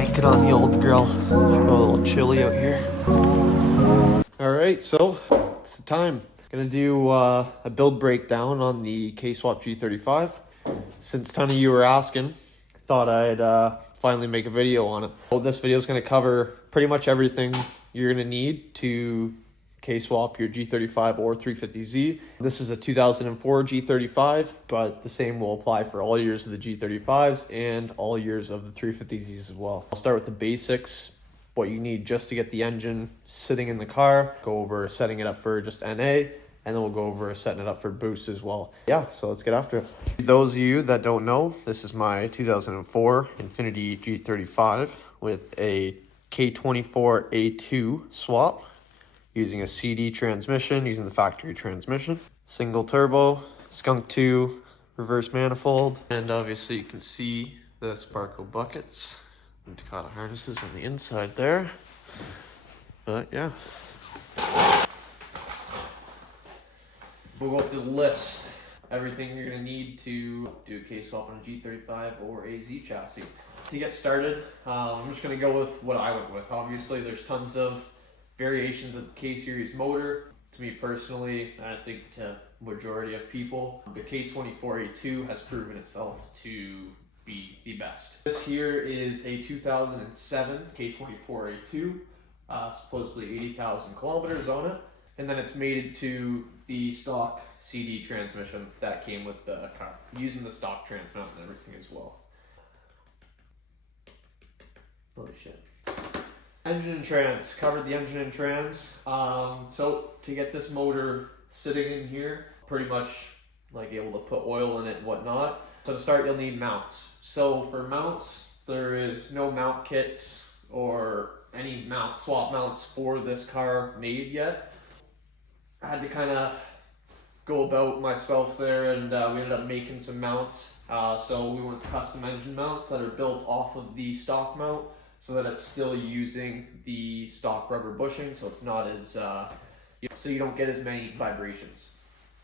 blanket on the old grill. It's probably a little chilly out here. All right, so it's the time. Gonna do a build breakdown on the K-Swap G35. Since a ton of you were asking, thought I'd finally make a video on it. So this video is gonna cover pretty much everything you're gonna need to K-Swap your G35 or 350Z. This is a 2004 G35, but the same will apply for all years of the G35s and all years of the 350Zs as well. I'll start with the basics, what you need just to get the engine sitting in the car, go over setting it up for just NA, and then we'll go over setting it up for boost as well. Yeah, so let's get after it. Those of you that don't know, this is my 2004 Infiniti G35 with a K24A2 swap, using a CD transmission, using the factory transmission. Single turbo, skunk 2, reverse manifold, and obviously you can see the Sparco buckets and Takata harnesses on the inside there. But yeah. We'll go through the list. Everything you're gonna need to do a K-Swap on a G35 or a Z chassis. To get started, I'm just gonna go with what I went with. Obviously there's tons of variations of the K-Series motor. To me personally, I think to majority of people, the K24A2 has proven itself to be the best. This here is a 2007 K24A2, supposedly 80,000 kilometers on it. And then it's mated to the stock CD transmission that came with the car, using the stock trans mount and everything as well. Holy shit. Engine and trans, covered the engine and trans. So to get this motor sitting in here, pretty much like able to put oil in it and whatnot. So to start, you'll need mounts. So for mounts, there is no mount kits or any swap mounts for this car made yet. I had to kind of go about myself there, and we ended up making some mounts. So we went custom engine mounts that are built off of the stock mount, so that it's still using the stock rubber bushing, so it's not as, so you don't get as many vibrations.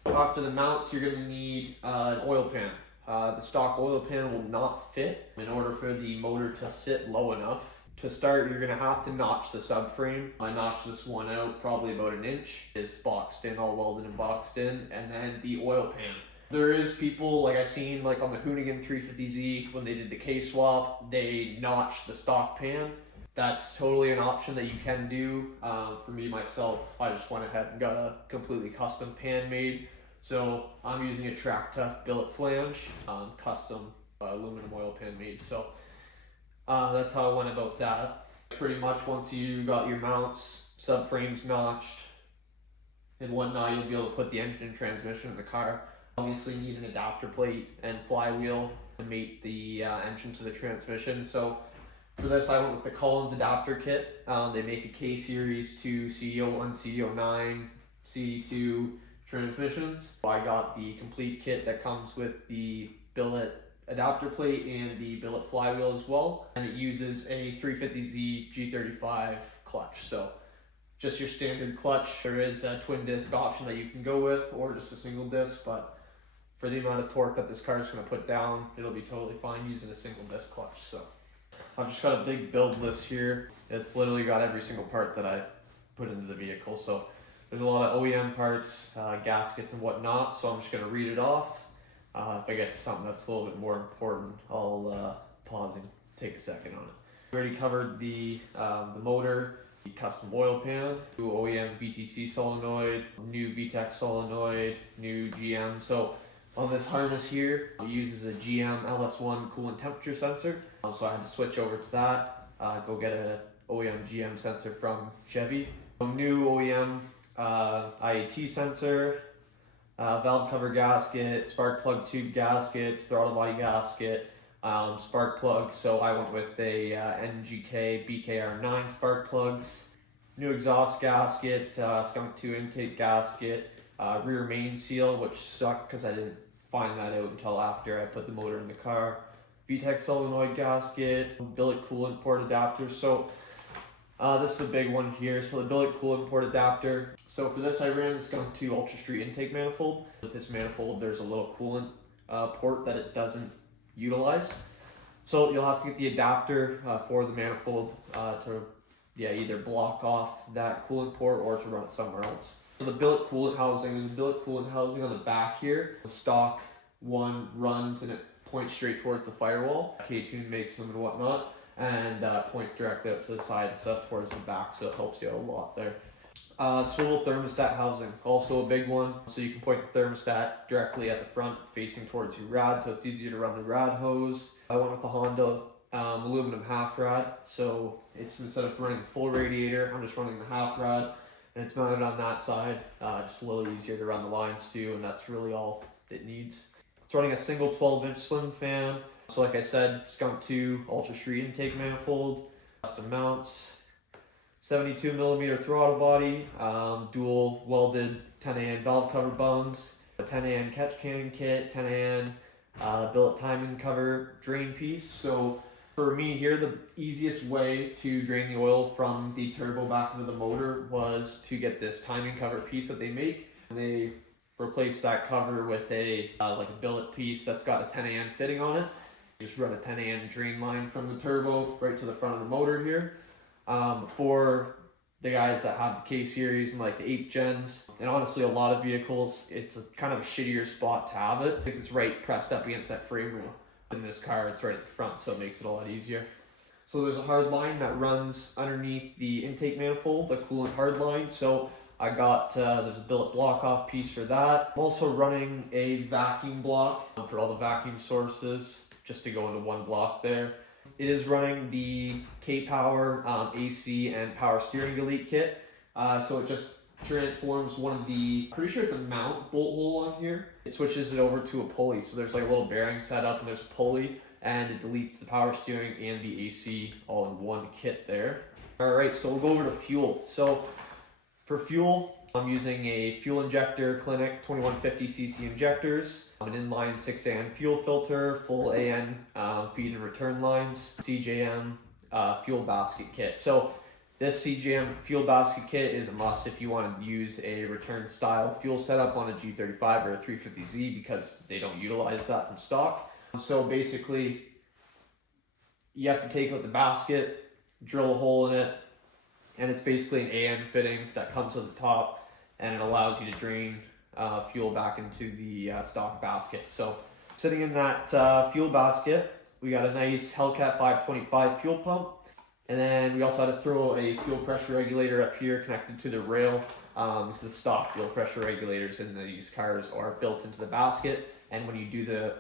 After the mounts, you're gonna need an oil pan. The stock oil pan will not fit in order for the motor to sit low enough. To start, you're gonna have to notch the subframe. I notched this one out probably about an inch. It's boxed in, all welded and boxed in, and then the oil pan. There is people, like I seen like on the Hoonigan 350Z, when they did the K-Swap, they notched the stock pan. That's totally an option that you can do. For me, myself, I just went ahead and got a completely custom pan made. So I'm using a Track Tough billet flange, custom aluminum oil pan made. So that's how I went about that. Pretty much once you got your mounts, subframes notched, and whatnot, you'll be able to put the engine and transmission in the car. Obviously you need an adapter plate and flywheel to mate the engine to the transmission. So for this I went with the Collins adapter kit. They make a K-Series to CD01, CD09, CD2 transmissions. I got the complete kit that comes with the billet adapter plate and the billet flywheel as well. And it uses a 350Z G35 clutch. So just your standard clutch. There is a twin disc option that you can go with, or just a single disc, but for the amount of torque that this car is going to put down, it'll be totally fine using a single disc clutch. So I've just got a big build list here. It's literally got every single part that I put into the vehicle. So there's a lot of OEM parts, gaskets and whatnot. So I'm just going to read it off. If I get to something that's a little bit more important, I'll pause and take a second on it. We already covered the motor, the custom oil pan, new OEM VTC solenoid, new VTEC solenoid, new GM. So on this harness here, it uses a GM LS1 coolant temperature sensor. So I had to switch over to that, go get an OEM GM sensor from Chevy. New OEM IAT sensor, valve cover gasket, spark plug tube gaskets, throttle body gasket, spark plug. So I went with a NGK BKR9 spark plugs, new exhaust gasket, skunk 2 intake gasket, rear main seal, which sucked because I didn't find that out until after I put the motor in the car, VTEC solenoid gasket, billet coolant port adapter. So this is a big one here. So the billet coolant port adapter. So for this I ran the skunk 2 Ultra Street intake manifold. With this manifold there's a little coolant port that it doesn't utilize. So you'll have to get the adapter for the manifold to either block off that coolant port or to run it somewhere else. So the billet coolant housing, there's a billet coolant housing on the back here. The stock one runs and it points straight towards the firewall. K-Tune makes them and whatnot, and points directly up to the side and stuff towards the back, so it helps you out a lot there. Swivel thermostat housing, also a big one. So you can point the thermostat directly at the front, facing towards your rad, so it's easier to run the rad hose. I went with the Honda aluminum half rad, so it's instead of running the full radiator, I'm just running the half rad, and it's mounted on that side. Just a little easier to run the lines too, and that's really all it needs. It's running a single 12-inch slim fan. So like I said, Skunk 2 Ultra Street intake manifold, custom mounts, 72mm throttle body, dual welded 10AN valve cover bungs, a 10AN catch can kit, 10AN billet timing cover drain piece. So for me here, the easiest way to drain the oil from the turbo back into the motor was to get this timing cover piece that they make. They replace that cover with a like a billet piece that's got a 10AN fitting on it. Just run a 10AN drain line from the turbo right to the front of the motor here. For the guys that have the K series and like the 8th gens, and honestly a lot of vehicles, it's a kind of a shittier spot to have it because it's right pressed up against that frame rail. In this car, it's right at the front, so it makes it a lot easier. So there's a hard line that runs underneath the intake manifold, the coolant hard line. So I got, there's a billet block off piece for that. I'm also running a vacuum block for all the vacuum sources, just to go into one block there. It is running the K-Power AC and power steering delete kit. So it just transforms one of the, pretty sure it's a mount bolt hole on here. It switches it over to a pulley. So there's like a little bearing set up and there's a pulley, and it deletes the power steering and the AC all in one kit there. All right, so we'll go over to fuel. So for fuel, I'm using a fuel injector Clinic 2150cc injectors, an inline 6AN fuel filter, full AN feed and return lines, CJM fuel basket kit. So this CJM fuel basket kit is a must if you want to use a return style fuel setup on a G35 or a 350Z, because they don't utilize that from stock. So basically, you have to take out the basket, drill a hole in it, and it's basically an AN fitting that comes with the top, and it allows you to drain fuel back into the stock basket. So sitting in that fuel basket, we got a nice Hellcat 525 fuel pump, and then we also had to throw a fuel pressure regulator up here connected to the rail, because the stock fuel pressure regulators in these cars are built into the basket, and when you do the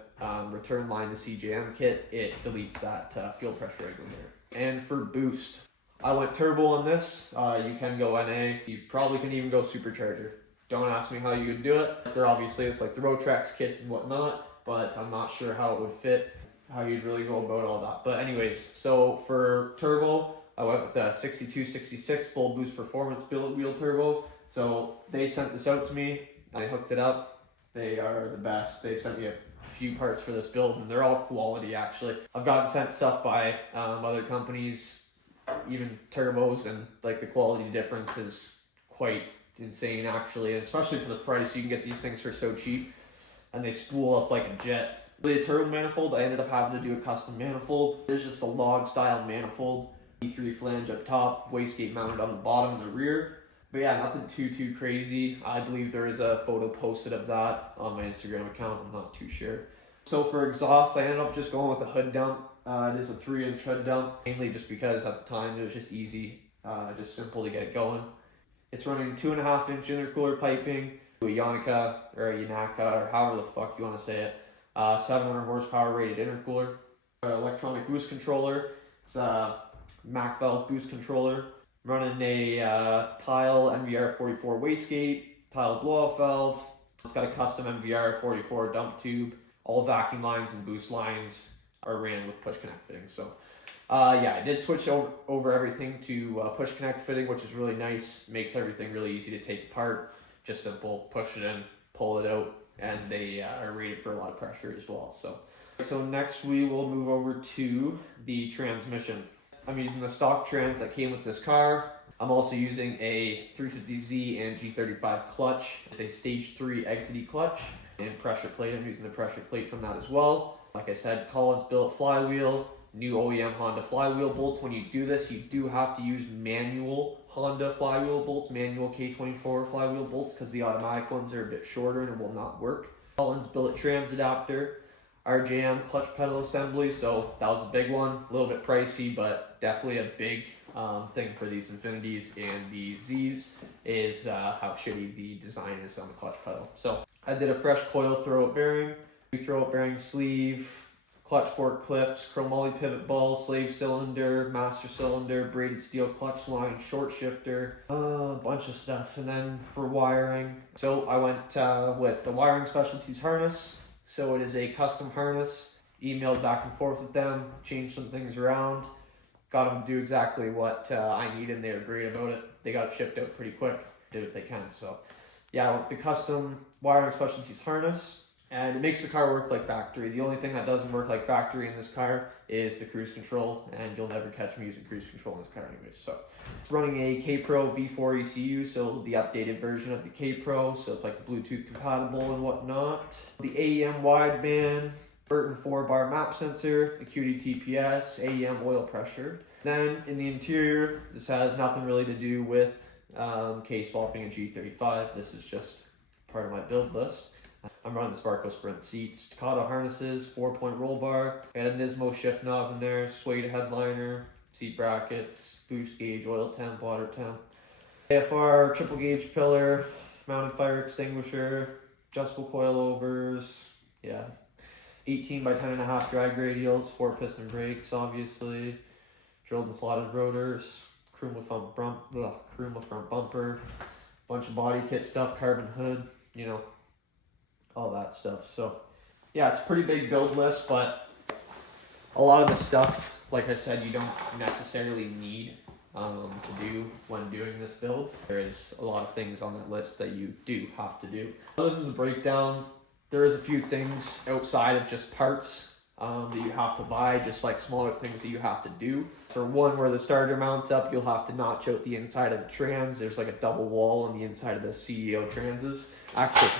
return line, the CJM kit, it deletes that fuel pressure regulator. And for boost, I went turbo on this. You can go NA. You probably can even go supercharger. Don't ask me how you would do it. They're obviously, it's like the Rotrex kits and whatnot, but I'm not sure how it would fit, how you'd really go about all that. But anyways, so for turbo, I went with the 6266 full boost performance billet wheel turbo. So they sent this out to me. I hooked it up. They are the best. They've sent me a few parts for this build, and they're all quality actually. I've gotten sent stuff by other companies, even turbos, and like the quality difference is quite insane actually, and especially for the price. You can get these things for so cheap, and they spool up like a jet. The turbo manifold, I ended up having to do a custom manifold. It's just a log style manifold, E3 flange up top, wastegate mounted on the bottom and the rear. But yeah, nothing too crazy. I believe there is a photo posted of that on my Instagram account. I'm not too sure. So for exhaust, I ended up just going with a hood dump. It is a 3-inch hood dump, mainly just because at the time it was just easy, just simple to get it going. It's running 2.5-inch intercooler piping, a Yanaka or a Yanaka or however the fuck you want to say it. 700 horsepower rated intercooler, electronic boost controller. It's a Mac valve boost controller. Running a Tile MVR 44 wastegate, Tile blow-off valve. It's got a custom MVR 44 dump tube. All vacuum lines and boost lines are ran with push connect fitting. So yeah, I did switch over everything to push connect fitting, which is really nice. Makes everything really easy to take apart. Just simple, push it in, pull it out, and they are rated for a lot of pressure as well. So next we will move over to the transmission. I'm using the stock trans that came with this car. I'm also using a 350Z and G35 clutch. It's a stage 3 exit clutch and pressure plate. I'm using the pressure plate from that as well. Like I said, Collins billet flywheel, new OEM Honda flywheel bolts. When you do this, you do have to use manual Honda flywheel bolts, manual K24 flywheel bolts, because the automatic ones are a bit shorter and it will not work. Collins billet trans adapter, RJM clutch pedal assembly, so that was a big one, a little bit pricey, but definitely a big thing for these Infinitis and the Z's is how shitty the design is on the clutch pedal. So I did a fresh coil throwout bearing, throwout bearing sleeve, clutch fork clips, chromoly pivot ball, slave cylinder, master cylinder, braided steel clutch line, short shifter, a bunch of stuff. And then for wiring, so I went with the Wiring Specialties harness. So it is a custom harness, emailed back and forth with them, changed some things around, got them to do exactly what I need, and they were great about it. They got it shipped out pretty quick, did what they can. So yeah, I went with the custom Wiring Specialties harness. And it makes the car work like factory. The only thing that doesn't work like factory in this car is the cruise control, and you'll never catch me using cruise control in this car anyways. So it's running a K-Pro V4 ECU, so the updated version of the K-Pro, so it's like the Bluetooth compatible and whatnot. The AEM wideband, Burton 4-bar map sensor, the QD-TPS, AEM oil pressure. Then in the interior, this has nothing really to do with K-swapping a G35. This is just part of my build list. I'm running the Sparco Sprint seats, KADE harnesses, 4-point roll bar, got a Nismo shift knob in there, suede headliner, seat brackets, boost gauge, oil temp, water temp, AFR, triple gauge pillar, mounted fire extinguisher, adjustable coilovers, yeah, 18 by 10.5 drag radials, 4 piston brakes, obviously, drilled and slotted rotors, chroma front bumper, bunch of body kit stuff, carbon hood, you know, all that stuff. So yeah, it's a pretty big build list, but a lot of the stuff, like I said, you don't necessarily need to do when doing this build. There is a lot of things on that list that you do have to do. Other than the breakdown, there is a few things outside of just parts that you have to buy, just like smaller things that you have to do. For one, where the starter mounts up, you'll have to notch out the inside of the trans. There's like a double wall on the inside of the CDO transes. Actually,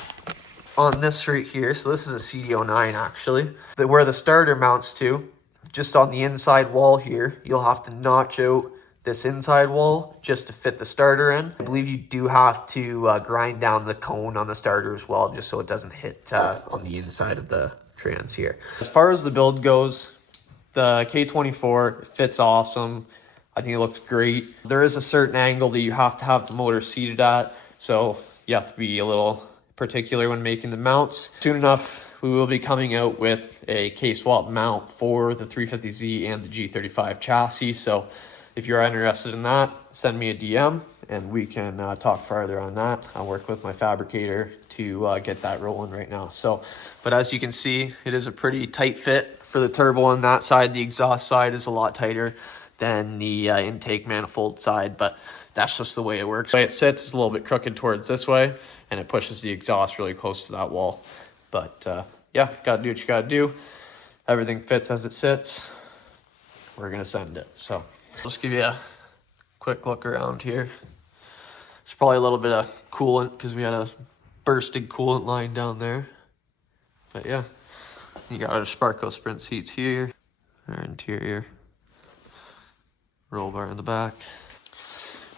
on this right here, so this is a CDO9 actually, where the starter mounts to, just on the inside wall here, you'll have to notch out this inside wall just to fit the starter in. I believe you do have to grind down the cone on the starter as well, just so it doesn't hit on the inside of the trans here. As far as the build goes, the K24 fits awesome. I think it looks great. There is a certain angle that you have to have the motor seated at, so you have to be a little particular when making the mounts. Soon enough, we will be coming out with a K-swap mount for the 350Z and the G35 chassis. So if you're interested in that, send me a DM and we can talk further on that. I'll work with my fabricator to get that rolling right now. So, but as you can see, it is a pretty tight fit for the turbo on that side. The exhaust side is a lot tighter than the intake manifold side, but that's just the way it works. The way it sits is a little bit crooked towards this way, and it pushes the exhaust really close to that wall. But yeah, gotta do what you gotta do. Everything fits as it sits. We're gonna send it. So I'll just give you a quick look around here. There's probably a little bit of coolant because we had a bursted coolant line down there. But yeah, you got our Sparco Sprint seats here, our interior, roll bar in the back.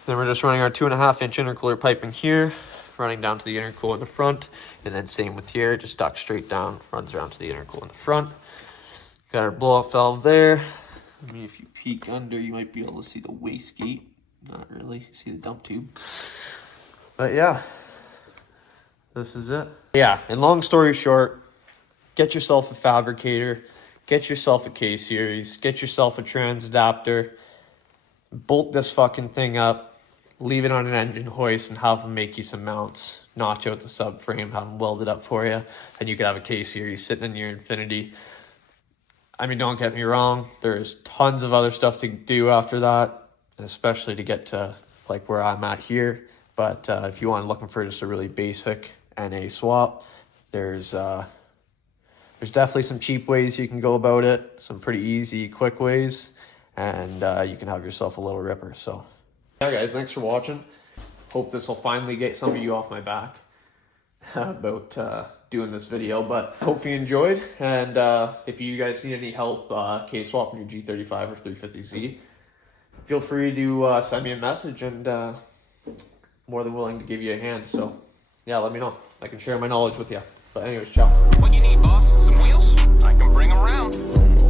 Then we're just running our 2.5-inch intercooler piping here, running down to the intercooler in the front, and then same with here, just ducks straight down, runs around to the intercooler in the front. Got our blow-off valve there. I mean, if you peek under, you might be able to see the wastegate. Not really, see the dump tube. But yeah, this is it. Yeah, and long story short, get yourself a fabricator, get yourself a K-series, get yourself a trans adapter, bolt this fucking thing up, leave it on an engine hoist and have them make you some mounts, notch out the subframe, have them weld it up for you, and you could have a K-series sitting in your Infiniti. I mean, don't get me wrong, there's tons of other stuff to do after that, especially to get to like where I'm at here. But if you want looking for just a really basic NA swap, there's definitely some cheap ways you can go about it, some pretty easy, quick ways, and you can have yourself a little ripper. So yeah, guys, thanks for watching. Hope this will finally get some of you off my back. about doing this video, but I hope you enjoyed. And if you guys need any help K-swapping your G35 or 350Z, feel free to send me a message, and more than willing to give you a hand. So yeah, let me know. I can share my knowledge with you. But anyways, ciao. What you need, boss? Some wheels? I can bring them around.